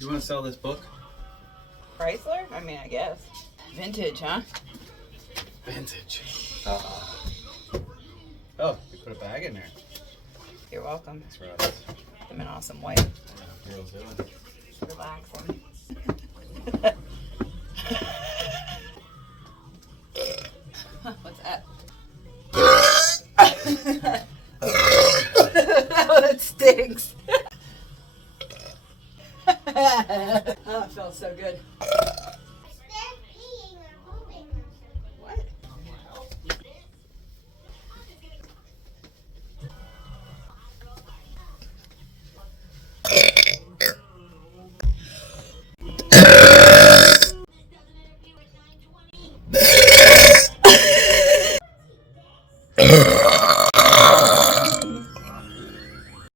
You want to sell this book? Chrysler? I mean, I guess. Vintage, huh? Vintage. Oh, you put a bag in there. You're welcome. Thanks, Rose. I'm an awesome wife. Yeah, girl's doing. Relaxing. What's that? Oh, that stinks. Oh, it felt so good.